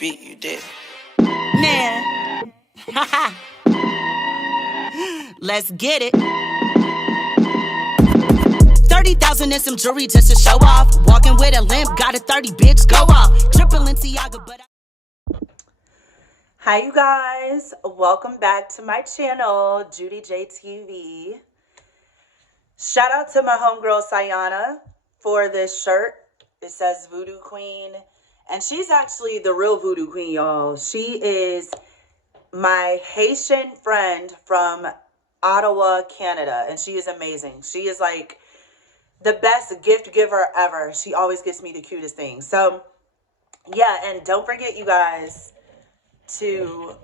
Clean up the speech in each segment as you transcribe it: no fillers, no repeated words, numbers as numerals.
beat, you did. Man. Let's get it. 30,000 and some jewelry just to show off. Walking with a limp, got a 30, bitch, go off. Triple Balenciaga, but Hi you guys, welcome back to my channel, Judy J TV. Shout out to my homegirl Sayana for this shirt. It says Voodoo Queen, and she's actually the real Voodoo Queen, y'all. She is my Haitian friend from Ottawa, Canada, and she is amazing. She is like the best gift giver ever. She always gets me the cutest things. So yeah, and don't forget you guys to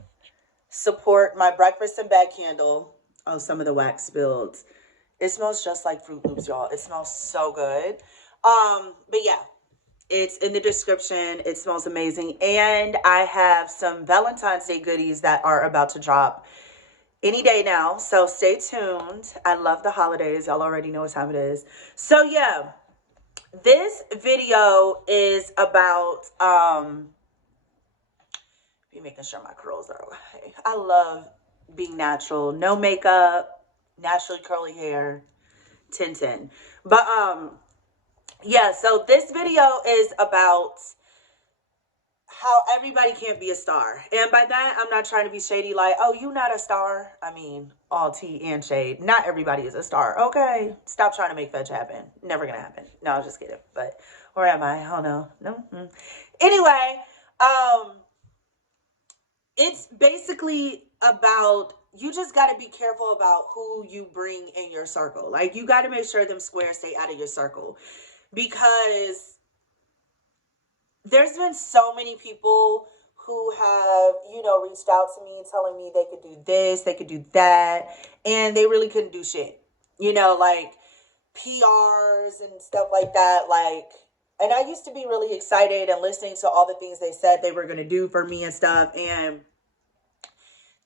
support my breakfast in bed candle. Oh, some of the wax spilled. It smells just like Fruit Loops, y'all. It smells so good. But yeah, it's in the description. It smells amazing. And I have some Valentine's Day goodies that are about to drop any day now. So stay tuned. I love the holidays. Y'all already know what time it is. So yeah, this video is about making sure my curls are okay. I love being natural, no makeup, naturally curly hair, 10-10. But yeah, so this video is about how everybody can't be a star. And by that, I'm not trying to be shady like, oh, you not a star. I mean, all tea and shade. Not everybody is a star. Okay, stop trying to make fetch happen. Never gonna happen. No, I'm just kidding. But where am I? Oh no. No. Anyway, it's basically about, you just got to be careful about who you bring in your circle. Like, you got to make sure them squares stay out of your circle, because there's been so many people who have, reached out to me telling me they could do this, they could do that, and they really couldn't do shit. Like PRs and stuff like that. Like, and I used to be really excited and listening to all the things they said they were going to do for me and stuff. And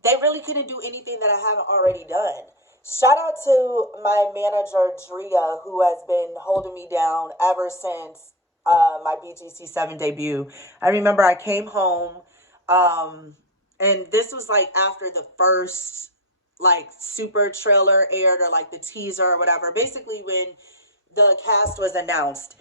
they really couldn't do anything that I haven't already done. Shout out to my manager, Drea, who has been holding me down ever since my BGC 7 debut. I remember I came home, and this was like after the first like super trailer aired, or like the teaser or whatever. Basically when the cast was announced.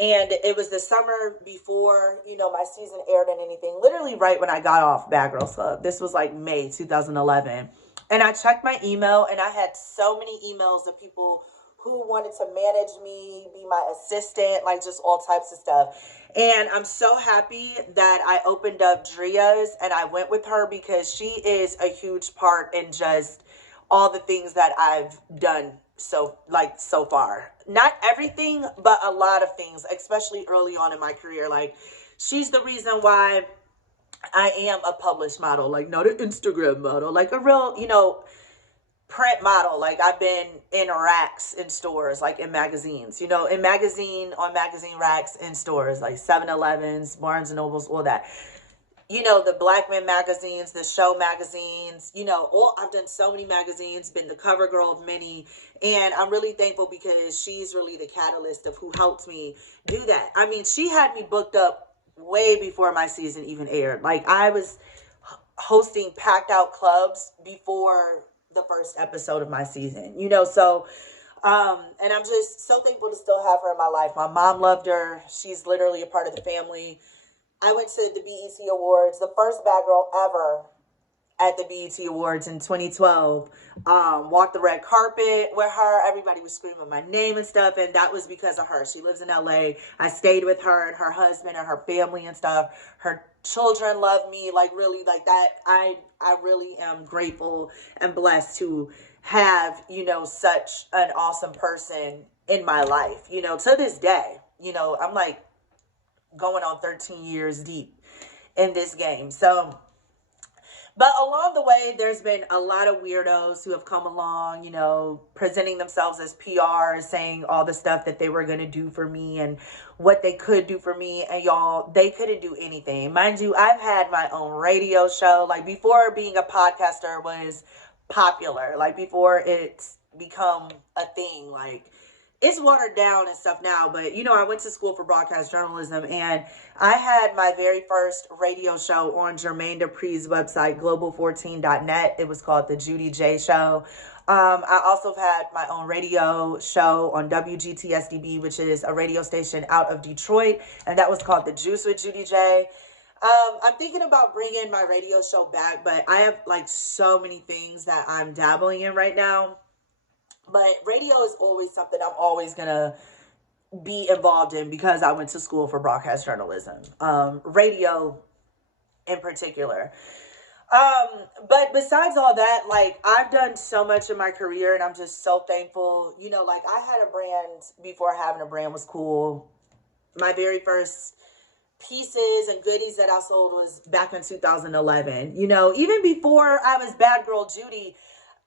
And it was the summer before, my season aired and anything. Literally right when I got off Bad Girls Club. This was like May 2011. And I checked my email, and I had so many emails of people who wanted to manage me, be my assistant, like just all types of stuff. And I'm so happy that I opened up Drea's and I went with her, because she is a huge part in just all the things that I've done so far. Not everything, but a lot of things, especially early on in my career. Like, she's the reason why I am a published model, like not an Instagram model, like a real, print model. Like, I've been in racks in stores, like in magazines, on magazine racks in stores, like 7-Elevens, Barnes and Nobles, all that. The Black Men magazines, the Show magazines, I've done so many magazines, been the cover girl of many, and I'm really thankful, because she's really the catalyst of who helped me do that. I mean, she had me booked up way before my season even aired. Like, I was hosting packed out clubs before the first episode of my season, so and I'm just so thankful to still have her in my life. My mom loved her. She's literally a part of the family. I went to the BET Awards, the first bad girl ever at the BET Awards in 2012. Walked the red carpet with her. Everybody was screaming my name and stuff, and that was because of her. She lives in LA. I stayed with her and her husband and her family and stuff. Her children love me, like, really, like that. I really am grateful and blessed to have, such an awesome person in my life. To this day, I'm like going on 13 years deep in this game. So, but along the way, there's been a lot of weirdos who have come along, presenting themselves as PR, saying all the stuff that they were going to do for me and what they could do for me. And y'all, they couldn't do anything. Mind you, I've had my own radio show. Like, before being a podcaster was popular, like before it's become a thing, like, it's watered down and stuff now, but you know, I went to school for broadcast journalism, and I had my very first radio show on Jermaine Dupri's website, global14.net. It was called The Judy J Show. I also had my own radio show on WGTSDB, which is a radio station out of Detroit, and that was called The Juice with Judy J. I'm thinking about bringing my radio show back, but I have like so many things that I'm dabbling in right now. But radio is always something I'm always going to be involved in because I went to school for broadcast journalism. Radio in particular. But besides all that, like, I've done so much in my career, and I'm just so thankful. You know, like, I had a brand before having a brand was cool. My very first pieces and goodies that I sold was back in 2011. You know, even before I was Bad Girl Judy,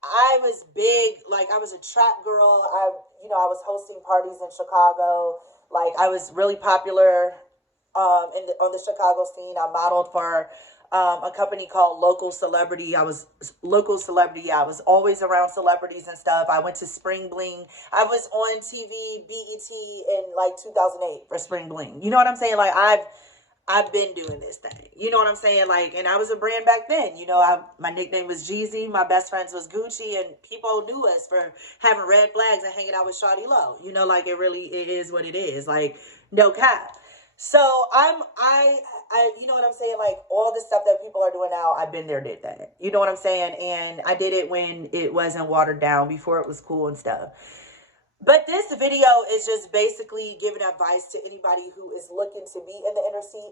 I was big. Like, I was a trap girl. I was hosting parties in Chicago. Like, I was really popular on the Chicago scene. I modeled for a company called Local Celebrity. I was always around celebrities and stuff. I went to Spring Bling. I was on TV, BET in like 2008 for Spring Bling. You know what I'm saying? Like, I've been doing this thing. You know what I'm saying? Like, and I was a brand back then. You know, my nickname was Jeezy. My best friends was Gucci, and people knew us for having red flags and hanging out with Shawty Low. You know, like, it is what it is. Like, no cap. So I you know what I'm saying? Like, all the stuff that people are doing now, I've been there, did that. You know what I'm saying? And I did it when it wasn't watered down, before it was cool and stuff. But this video is just basically giving advice to anybody who is looking to be in the industry,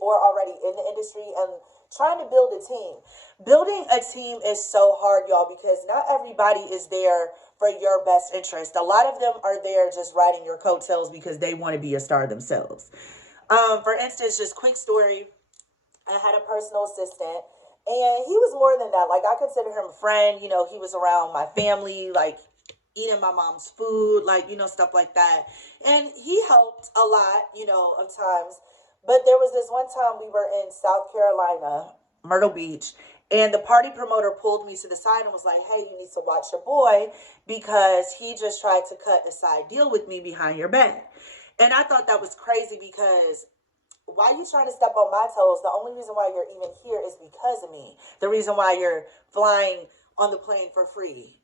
or already in the industry and trying to build a team. Building a team is so hard, y'all, because not everybody is there for your best interest. A lot of them are there just riding your coattails because they want to be a star themselves. For instance, just quick story. I had a personal assistant, and he was more than that. Like, I consider him a friend. You know, he was around my family, like eating my mom's food, like, you know, stuff like that. And he helped a lot, you know, of times. But there was this one time we were in South Carolina, Myrtle Beach, and the party promoter pulled me to the side and was like, hey, you need to watch your boy because he just tried to cut a side deal with me behind your back. And I thought that was crazy because why are you trying to step on my toes? The only reason why you're even here is because of me. The reason why you're flying on the plane for free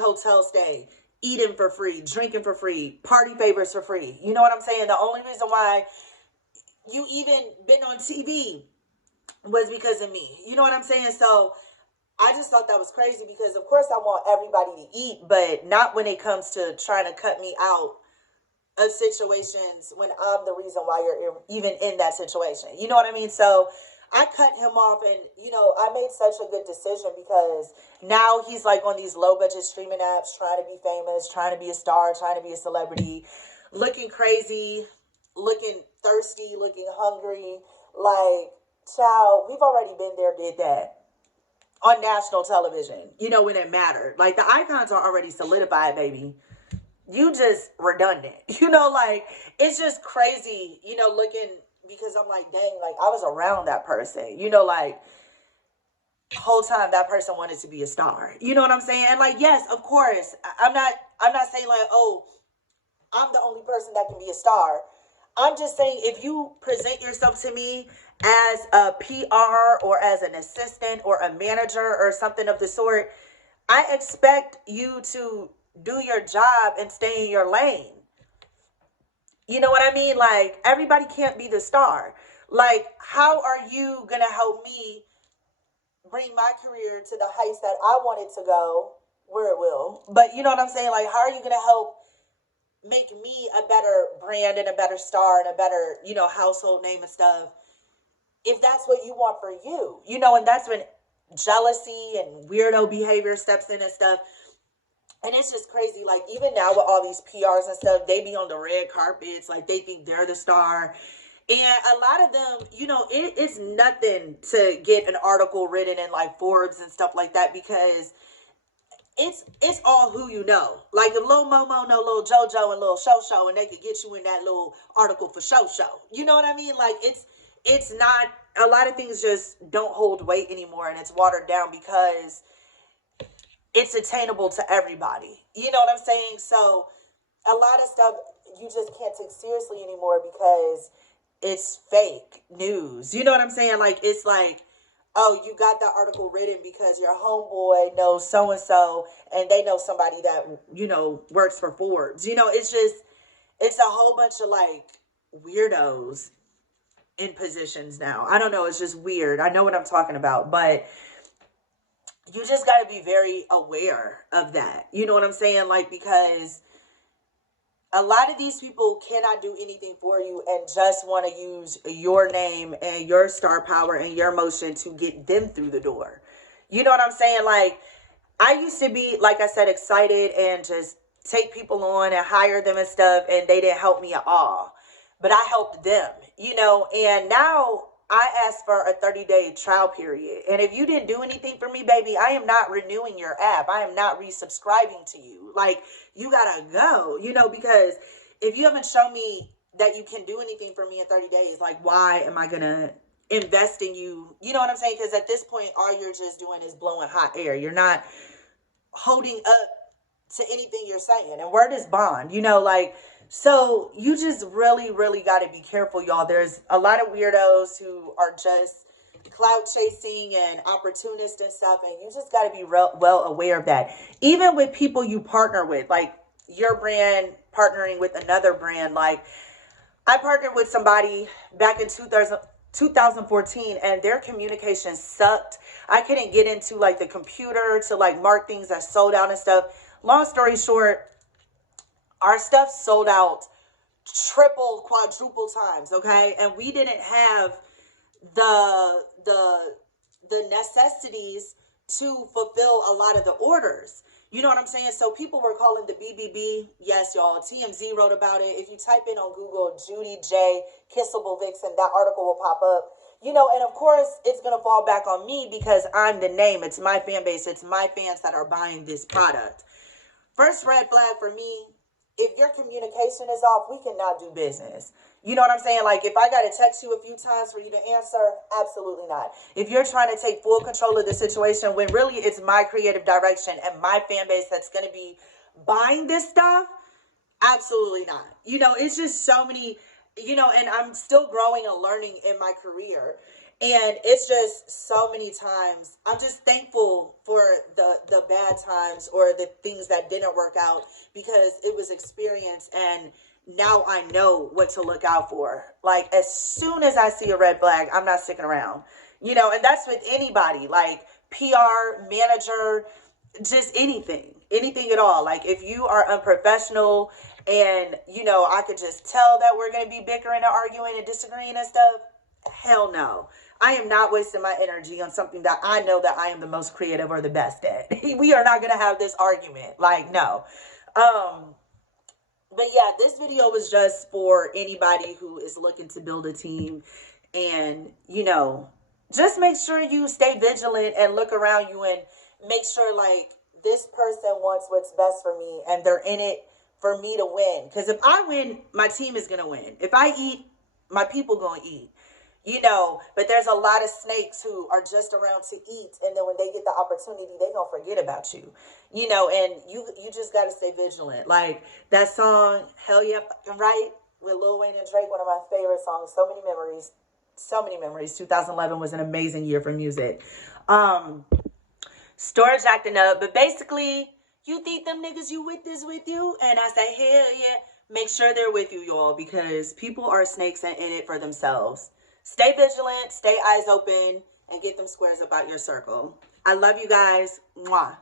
hotel stay, eating for free, drinking for free, party favors for free. You know what I'm saying? The only reason why you even been on TV was because of me. You know what I'm saying? So I just thought that was crazy because, of course, I want everybody to eat, but not when it comes to trying to cut me out of situations when I'm the reason why you're even in that situation. You know what I mean? So I cut him off, and, you know, I made such a good decision because now he's like on these low budget streaming apps, trying to be famous, trying to be a star, trying to be a celebrity, looking crazy, looking thirsty, looking hungry. Like, child, we've already been there, did that on national television, you know, when it mattered. Like, the icons are already solidified, baby. You just redundant, you know, like, it's just crazy, you know, looking, because I'm like, dang, like, I was around that person, you know, like, whole time that person wanted to be a star, you know what I'm saying? And, like, yes, of course, I'm not saying like, oh, I'm the only person that can be a star. I'm just saying, if you present yourself to me as a PR or as an assistant or a manager or something of the sort, I expect you to do your job and stay in your lane. You know what I mean? Like, everybody can't be the star. Like, how are you going to help me bring my career to the heights that I want it to go, where it will? But you know what I'm saying? Like, how are you going to help make me a better brand and a better star and a better, you know, household name and stuff, if that's what you want for you? You know, and that's when jealousy and weirdo behavior steps in and stuff. And it's just crazy. Like, even now with all these PRs and stuff, they be on the red carpets. Like, they think they're the star. And a lot of them, you know, it's nothing to get an article written in, like, Forbes and stuff like that, because it's all who you know. Like, if Lil Momo know Lil JoJo and Lil Show, and they could get you in that little article for Show. You know what I mean? Like, it's not, a lot of things just don't hold weight anymore, and it's watered down because it's attainable to everybody. You know what I'm saying? So a lot of stuff you just can't take seriously anymore because it's fake news. You know what I'm saying? Like, it's like, oh, you got that article written because your homeboy knows so and so, and they know somebody that, you know, works for Forbes. You know, it's a whole bunch of like weirdos in positions now. I don't know. It's just weird. I know what I'm talking about, but you just got to be very aware of that. You know what I'm saying? Like, because a lot of these people cannot do anything for you and just want to use your name and your star power and your motion to get them through the door. You know what I'm saying? Like, I used to be, like I said, excited and just take people on and hire them and stuff, and they didn't help me at all. But I helped them, you know, and now I asked for a 30-day trial period. And if you didn't do anything for me, baby, I am not renewing your app. I am not resubscribing to you. Like, you gotta go, you know, because if you haven't shown me that you can do anything for me in 30 days, like, why am I gonna invest in you? You know what I'm saying? Because at this point, all you're just doing is blowing hot air. You're not holding up to anything you're saying. And word is bond, you know, like, so you just really, really got to be careful, y'all. There's a lot of weirdos who are just clout chasing and opportunists and stuff. And you just got to be well aware of that. Even with people you partner with, like your brand partnering with another brand. Like, I partnered with somebody back in 2014 and their communication sucked. I couldn't get into like the computer to like mark things that sold out and stuff. Long story short, our stuff sold out triple, quadruple times, okay? And we didn't have the necessities to fulfill a lot of the orders. You know what I'm saying? So people were calling the BBB. Yes, y'all. TMZ wrote about it. If you type in on Google, Judy J, Kissable Vixen, that article will pop up. You know, and of course, it's going to fall back on me because I'm the name. It's my fan base. It's my fans that are buying this product. First red flag for me, if your communication is off, we cannot do business. You know what I'm saying? Like, if I got to text you a few times for you to answer, absolutely not. If you're trying to take full control of the situation when really it's my creative direction and my fan base that's going to be buying this stuff, absolutely not. You know, it's just so many, you know, and I'm still growing and learning in my career. And it's just so many times, I'm just thankful for the bad times or the things that didn't work out because it was experience and now I know what to look out for. Like, as soon as I see a red flag, I'm not sticking around. You know, and that's with anybody, like PR, manager, just anything at all. Like, if you are unprofessional and, you know, I could just tell that we're going to be bickering and arguing and disagreeing and stuff, hell no. I am not wasting my energy on something that I know that I am the most creative or the best at. We are not going to have this argument. Like, no. But yeah, this video was just for anybody who is looking to build a team. And, you know, just make sure you stay vigilant and look around you and make sure, like, this person wants what's best for me and they're in it for me to win. Because if I win, my team is going to win. If I eat, my people going to eat. You know, but there's a lot of snakes who are just around to eat. And then when they get the opportunity, they don't forget about you. You know, and you just got to stay vigilant. Like that song, Hell Yeah, Fucking Right, with Lil Wayne and Drake, one of my favorite songs. So many memories. So many memories. 2011 was an amazing year for music. Storage acting up. But basically, you think them niggas you with is with you? And I say, hell yeah. Make sure they're with you, y'all. Because people are snakes and in it for themselves. Stay vigilant, stay eyes open, and get them squares about your circle. I love you guys. Mwah.